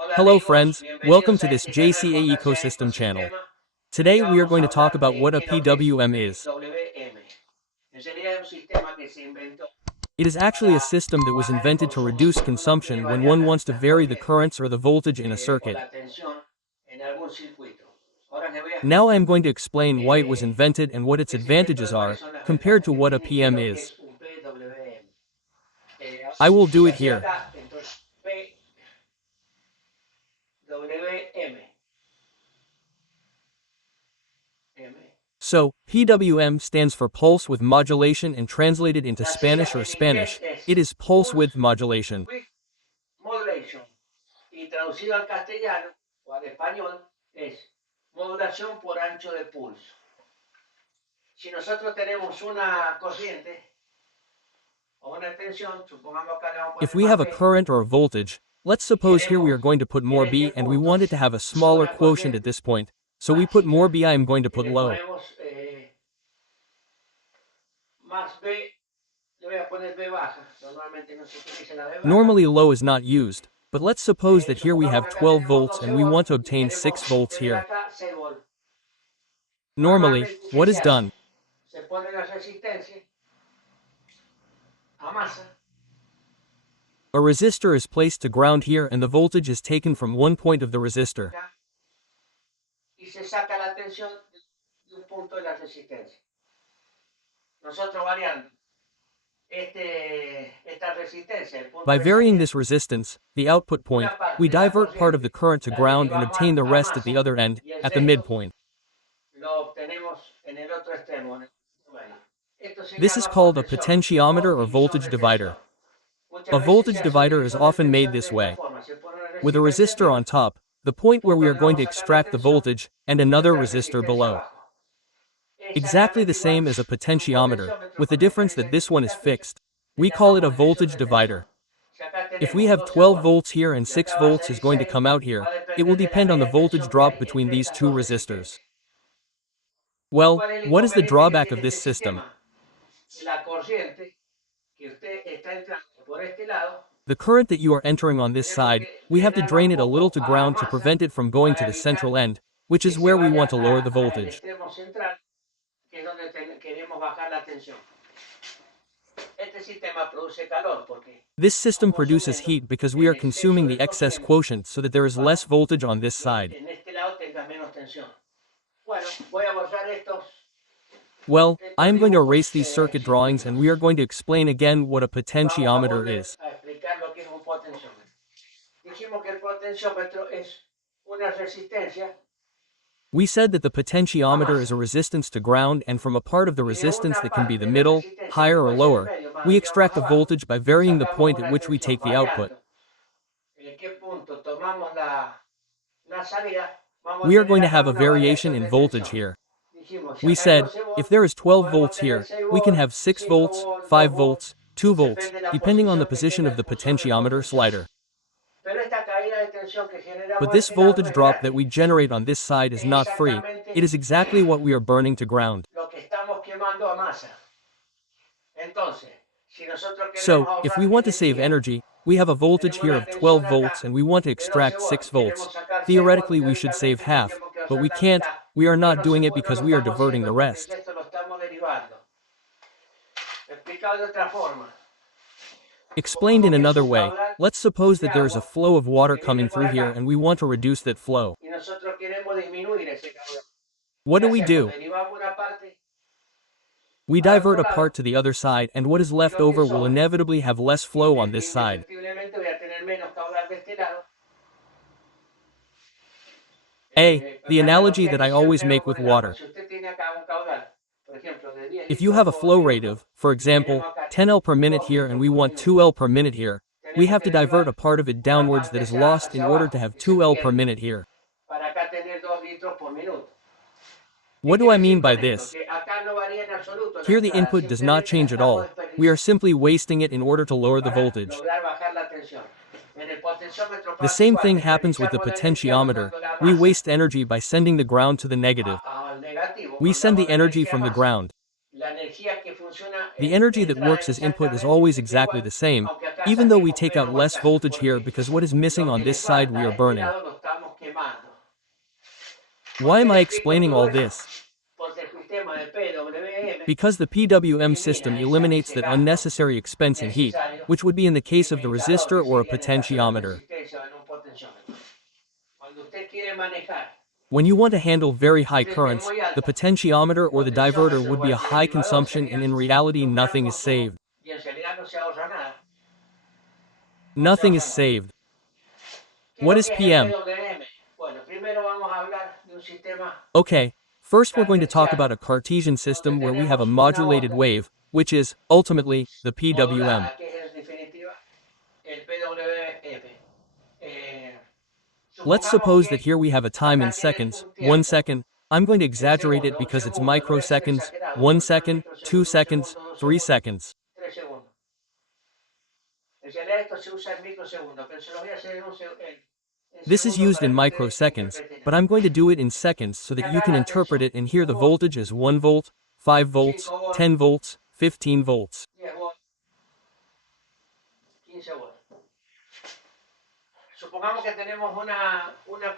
Hello friends, welcome to this JCA Ecosystem channel. Today we are going to talk about what a PWM is. It is actually a system that was invented to reduce consumption when one wants to vary the currents or the voltage in a circuit. Now I am going to explain why it was invented and what its advantages are, compared to what a PM is. I will do it here. So, PWM stands for pulse width modulation, and translated into Spanish or Spanish, it is pulse width modulation. Y traducido al castellano o al español es modulación por ancho de pulso. Si nosotros tenemos una corriente o una tensión, supongamos que le vamos a poner If we have a más P, current or a voltage, let's suppose here we are going to put more B and we want it to have a smaller quotient at this point, so we put more B. I am going to put le low. ponemos más B, le voy a poner B baja. Normalmente no se utiliza la B baja. Normally low is not used, but let's suppose that here we have 12 volts and we want to obtain 6 volts here. Normally, what is done? Se pone la resistencia a masa. A resistor is placed to ground here and the voltage is taken from one point of the resistor. Y se saca la tensión de un punto de la resistencia. Nosotros variando esta resistencia, el punto By de varying salida, this resistance, the output point, we divert part of the current to ground and obtain the rest at the other end, at the midpoint. lo obtenemos en el otro extremo. Esto se This is llama called a potensor potentiometer o or voltage divisor de divider. tensión. Muchas A veces voltage se divider is utiliza often made tensión this de way, esta forma. Se pone una with a resistencia resistor on top, the point where we are going to extract the voltage, and another resistor below. abajo. Exactly the same as a potentiometer, with the difference that this one is fixed. We call it a voltage divider. If we have 12 volts here and 6 volts is going to come out here, it will depend on the voltage drop between these two resistors. Well, what is the drawback of this system? La corriente que usted está entrando por este lado, The current that you are entering on this side, we have to drain it a little to ground to prevent it from going to the central end, which is where we want to lower the voltage. extremo central, que es donde queremos bajar la tensión. Este sistema produce calor porque This system produces heat because we are consuming the excess quotient so that there is less voltage on this side. en este lado tenga menos tensión. Bueno, voy a borrar estos. Well, I am going to erase these circuit drawings and we are going to explain again what a potentiometer is. A explicar lo que es un potenciómetro. Dijimos que el potenciómetro es una resistencia We said that the potentiometer is a resistance to ground, and from a part of the resistance that can be the middle, higher or lower, we extract the voltage by varying the point at which we take the output. en qué punto tomamos la salida, vamos We a are going to tener have a una variation variación in de voltage tensión. here. Dijimos, si We acá hay said, 12 volts, if there is 12 podemos volts tener here, 6 we can volts, have 6 5 volts, volts, 5 2 volts, 2 volts, depende de la depending on the posición position que of the tenga el pulsor del potentiometer potenciómetro. slider. Pero esta caída de tensión que generamos But this de este lado voltage es drop gratis. that we generate on this side is not free. It is exactly what we are burning to ground. Lo que estamos quemando a masa. Entonces, si nosotros So, queremos if ahorrar we want to save energía, energy, we have a voltage here of 12 volts and we want to extract 6 volts. Theoretically, we should save half, but we can't. We are not doing it because we are diverting the rest. esto lo estamos derivando. Explicado de otra forma. Explained in another way, let's suppose that there is a flow of water coming through here and we want to reduce that flow. Y nosotros queremos disminuir ese caudal. What do ¿Qué we hacemos? do? Derivamos una parte We divert a part to the other side, and what is left over will inevitably have less flow on this side. indefectiblemente voy a tener menos caudal de este lado. The analogy that I always make with water. Si usted tiene acá un caudal, por ejemplo, de 10 If you have a flow rate of, for example, 10 L per minute here and we want 2 L per minute here, we have to divert a part of it downwards that is lost in order to have 2 L per minute here. para acá tener 2 litros por minuto. What do I mean by this? Que acá no varía en absoluto la Here the entrada, input does not simplemente change at estamos all. We are desperdiciando simply wasting it in order to lower the para voltage. lograr bajar la tensión. En el potenciómetro The pasa same igual, thing happens with the desperdiciamos la energía potentiometer. mandando la We masa waste energy by sending the ground to the negative. al negativo, We send the mandamos la energy energía from the a masa. ground. La energía que funciona The en energy that entrada works as input is exactamente always igual, exactly the same, aunque acá even though we take out less voltage here because what is missing on this side we are burning. Why am I explaining all this? Because the PWM system eliminates that unnecessary expense in heat, which would be in the case of the resistor or a potentiometer. When you want to handle very high currents, the potentiometer or the diverter would be a high consumption and in reality nothing is saved. Nothing is saved. What is PM? Okay, first we're going to talk about a Cartesian system where we have a modulated wave, which is, ultimately, the PWM. Let's suppose that here we have a time in seconds, 1 second. I'm going to exaggerate it because it's microseconds, 1 second, 2 seconds, 3 seconds. This is used in microseconds, but I'm going to do it in seconds so that you can interpret it and hear the voltage as 1 volt, 5 volts, 10 volts, 15 volts.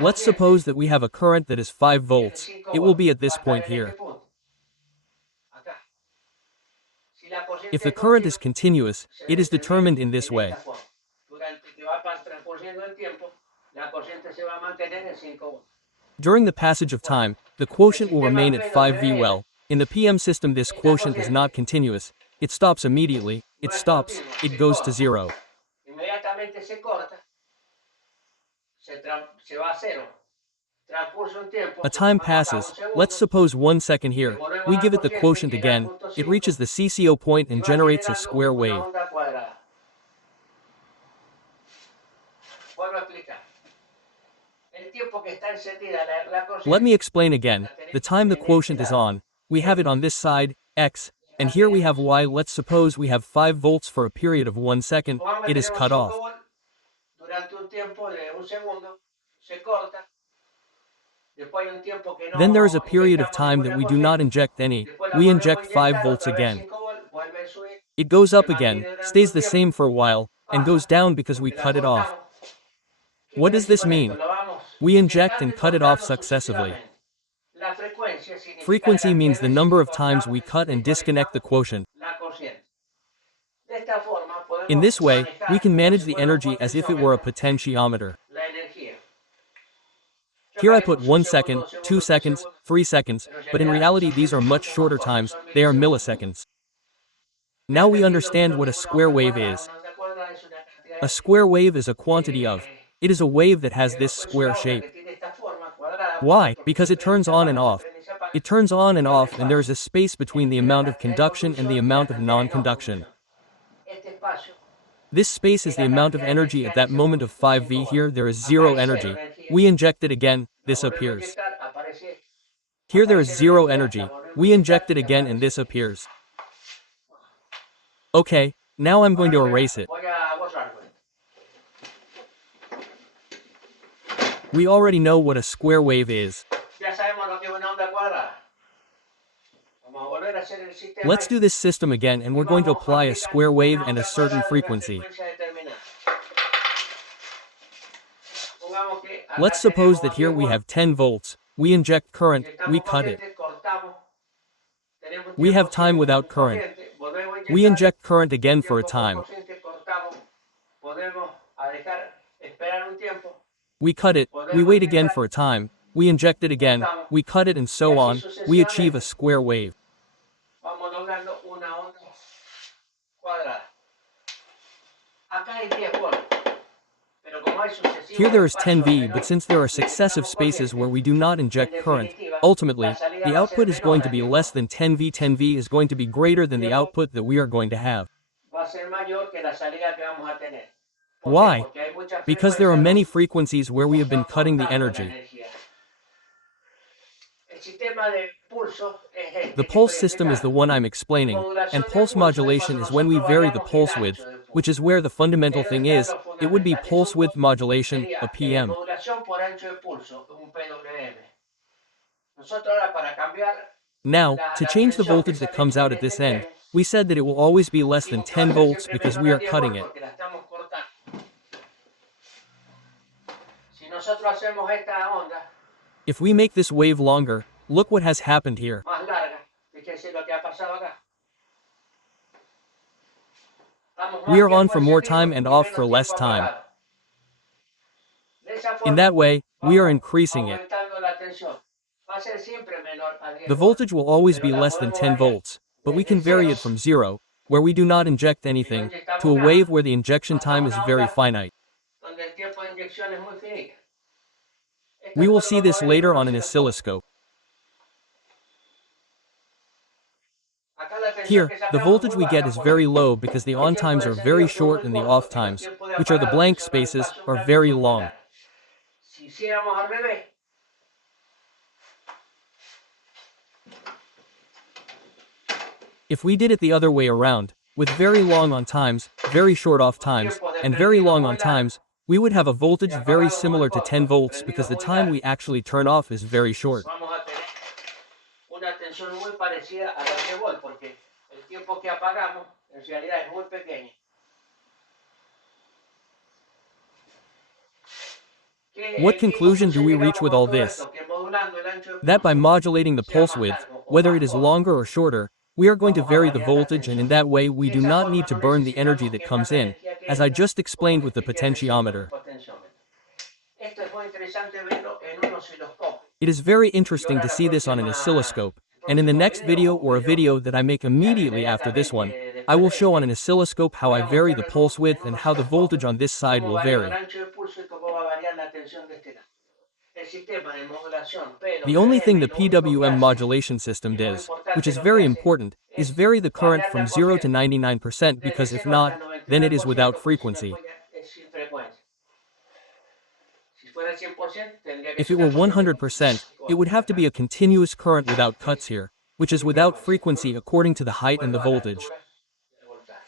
Let's suppose that we have a current that is 5 volts. It will be at this point here. If the current is continuous, it is determined in this way. During the passage of time, the quotient will remain at 5V. Well, in the PM system this quotient is not continuous. It stops immediately, it stops, it goes to zero. A time passes, let's suppose 1 second here, we give it the quotient again, it reaches the CCO point and generates a square wave. Let me explain again. The time the quotient is on, we have it on this side, x, and here we have y. Let's suppose we have 5 volts for a period of 1 second, it is cut off. Then there is a period of time that we do not inject any, we inject 5 volts again. It goes up again, stays the same for a while, and goes down because we cut it off. What does this mean? We inject and cut it off successively. Frequency means the number of times we cut and disconnect the quotient. In this way, we can manage the energy as if it were a potentiometer. Here I put 1 second, 2 seconds, 3 seconds, but in reality these are much shorter times, they are milliseconds. Now we understand what a square wave is. A square wave is a quantity of. It is a wave that has this square shape. Why? Because it turns on and off. It turns on and off and there is a space between the amount of conduction and the amount of non-conduction. This space is the amount of energy at that moment of 5V. Here there is zero energy. We inject it again, this appears. Here there is zero energy. We inject it again and this appears. Okay, now I'm going to erase it. We already know what a square wave is. Let's do this system again and we're going to apply a square wave and a certain frequency. Let's suppose that here we have 10 volts. We inject current, we cut it. We have time without current. We inject current again for a time. We cut it, we wait again for a time. We inject it again, we cut it and so on. We achieve a square wave. Here there is 10V, but since there are successive spaces where we do not inject current, ultimately, the output is going to be less than 10V. 10V is going to be greater than the output that we are going to have. Why? Because there are many frequencies where we have been cutting the energy. The pulse system is the one I'm explaining, and pulse modulation is when we vary the pulse width, which is where the fundamental thing is. It would be pulse width modulation, a PM. Now, to la change the tensión que voltage that sale comes out en at this este end, tren we said that it will always be less y than va a 10 ser volts siempre because menor we a are 10 cutting volts it. porque la estamos cortando. Si nosotros hacemos esta onda If we make this wave longer, look what has happened here. más larga, fíjense lo que ha pasado acá. Estamos We más are on tiempo for more encendidos time and y off for menos less tiempo time. apagado. De esa In forma that way, we are vamos increasing it. aumentando la tensión. Va a ser siempre menor a The 10 volts, voltage will always pero be la less than podemos 10 variar volts, but we desde can vary cero, it from 0, where we do not inject y no anything, to inyectamos a nada, wave where the injection hasta time is una very onda finite. donde el tiempo de inyección es muy finito. Esto We will después lo see vamos a this ver en later un on an osciloscopio. oscilloscope. Acá la tensión Here, que the sacamos es voltage muy we get baja is very porque low because the los on tiempos times de are very encendido son short muy and the off cortos y los times, tiempos de which are the apagado, que blank son los spaces, espacios are blancos, very son muy long. largos. Si hiciéramos al revés, If we did it the other way around, with very long on times, very short off los times, tiempos de and very prendido long muy on largos times, we would have a voltage y very apagados muy similar to 10 cortos, volts because prendidos the muy time largos, we actually turn off is very short. vamos a tener una tensión muy parecida a la de volt porque el tiempo que apagamos en realidad es muy pequeño. What ¿En qué conclusion do conclusión we reach llegamos with con all todo this? esto? Que modulando el ancho de That by pulso, modulating the sea pulse más width, largo o whether más it is corto, longer or shorter, we are going to vamos a vary the variar la voltage, and tensión. in that way we De do esa not forma need to no burn the energy necesitamos that que más comes in, energía que as I entra, just explained porque with the que quede residuo en el potentiometer. potenciómetro. Esto es muy interesante verlo en un osciloscopio. It is very Y interesting ahora to see this on an oscilloscope, el and in the próximo next video video, un or a video video that I make que haré immediately after this one, inmediatamente I después will de show on este, an oscilloscope how voy I a vary the mostrar pulse width en un and how the voltage osciloscopio on this side cómo will varía el vary. ancho de pulso y cómo va a variar la tensión de este lado. El sistema de modulación The only thing PWM the lo único que PWM hace, modulation system y muy does, which importante is lo que very hace, important, is es vary the current variar from la 0 to corriente 99% desde because if 0 hasta not, el then it is without 99%, porque si no frequency. es sin frecuencia. Si fuera el 100%, tendría que If ser it were una corriente 100%, it would continua. have to be a continuous current without cuts here, which is Sin without frecuencia. frequency according to the De height and the acuerdo a la voltage. altura del voltaje.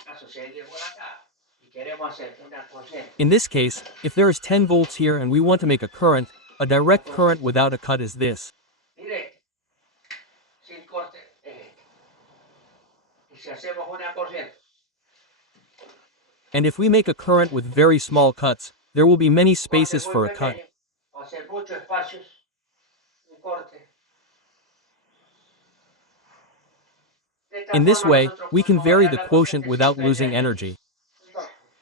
En caso si hay 10 por acá y queremos hacer una corriente In this case, if there is 10 volts here and we want to make a current, a direct current without a cut is this. directa, sin corte, y si hacemos una corriente And if we make a current with very small cuts, there will be many cortes spaces muy for a cut. pequeños, o hacer muchos espacios, un corte. De esta In this forma way, nosotros we can podemos vary variar the la quotient corriente sin without perder losing energía. energy.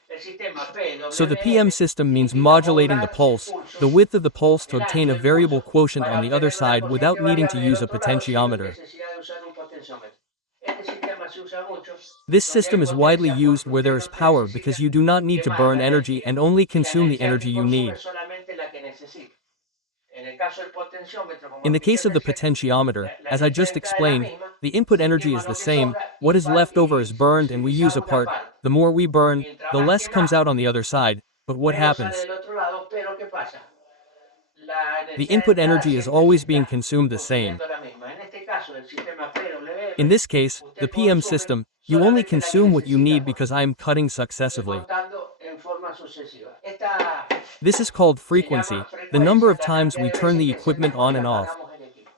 El sistema So the PM PWM system means significa modulating the modular el pulse, pulso, the width of the pulse to el obtain ancho a del variable pulso, quotient on para the other obtener una side without corriente needing to variable del use a otro lado sin potentiometer. necesidad de usar un potenciómetro. Este sistema se usa mucho This donde hay system is widely potencia used porque where usted there no is power because necesita you do not need to quemar burn la energy energía and only y la consume the energía energy que you consume need. es solamente la que necesita. En el caso del potenciómetro, como In the case expliqué of the recién, potentiometer, la as I energía just entrada es la explained, misma, the input se energy quema is the lo que same, sobra what is left over is burned se and we utiliza use a una part, parte. the more we burn, Mientras the más less comes quemamos, out on the other side, but what menos sale happens? del otro lado, pero ¿qué pasa? La The energía de input entrada energy is siempre se always being está consumed the same. consumiendo la misma. En este caso, el sistema PWM, In this case, the usted PM consume system, you only solamente la que consume what you necesita need porque because I am cutting successively. contando en forma sucesiva. Esta This is called se llama frequency, the number frecuencia, of la times cantidad we de turn veces the que equipment encendamos on y and off. apagamos el equipo.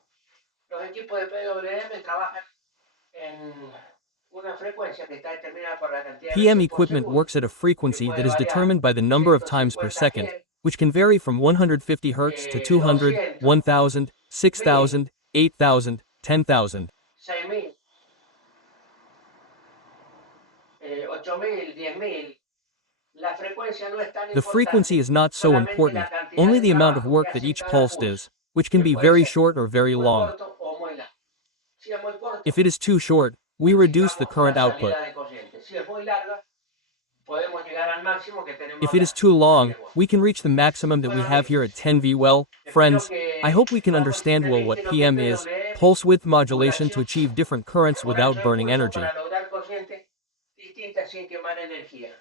Los equipos de PWM trabajan en una frecuencia que está determinada por la cantidad de PM veces por equipment segundo, works at a que frequency that puede is variar determined by the number of times per 150 second, Hz, which can vary from 150 Hz to 200, 200, 1000, 6000, 8000, 10,000. 6000, 8000, 10.000. La frecuencia no es tan The frequency importante, is not so solamente la important, cantidad only de the amount of trabajo que work that hace each cada pulse pulso, does, which can que be puede very ser short or very muy long. corto o muy largo. Si es muy corto, If it is too short, we reduce the necesitamos current la output. salida de corriente. Si es muy larga, podemos llegar al máximo que tenemos If it is acá, too long, 10 volts. we can reach the maximum that we Bueno, have here at 10 V. Well, espero friends, que I hope we can todos understand well what entendiste lo que PM es is, PWM, pulse width modulation to modulación achieve different currents por ancho without de burning pulso energy. para lograr corrientes distintas sin quemar energía.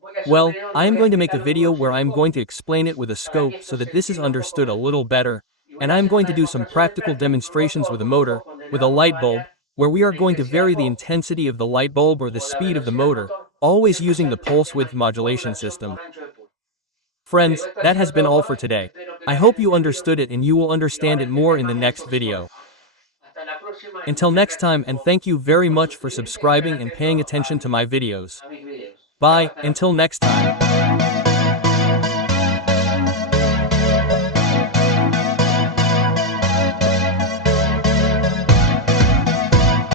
Voy a hacer un Well, video I donde am voy a going to make a explicarlo con video un where I am osciloscopio going to explain it with a para scope que so esto se that this is entienda un poco understood a más. little better, Y voy and a I am hacer going una to do some demostración practical práctica, un demonstrations with a rotor motor, donde le with a vamos a light bulb, variar where we are la going to intensidad vary the Vogue intensity of the light bulb or o the la speed of the velocidad del motor, motor, always siempre using the usando el pulse sistema width de modulation modulación system. por ancho de pulso. Te digo, Friends, esto ha that sido has been todo all por for hoy. today. Espero que I lo hope hayan you entendido understood it and you will y understand van a it more entender in the más next nuestros video. conceptos. Hasta la próxima y Until muchas next gracias time, and thank you very por much for suscribirse y estar subscribing and atento paying attention to my videos. a mis videos. Chao, Bye, hasta la until próxima. next time.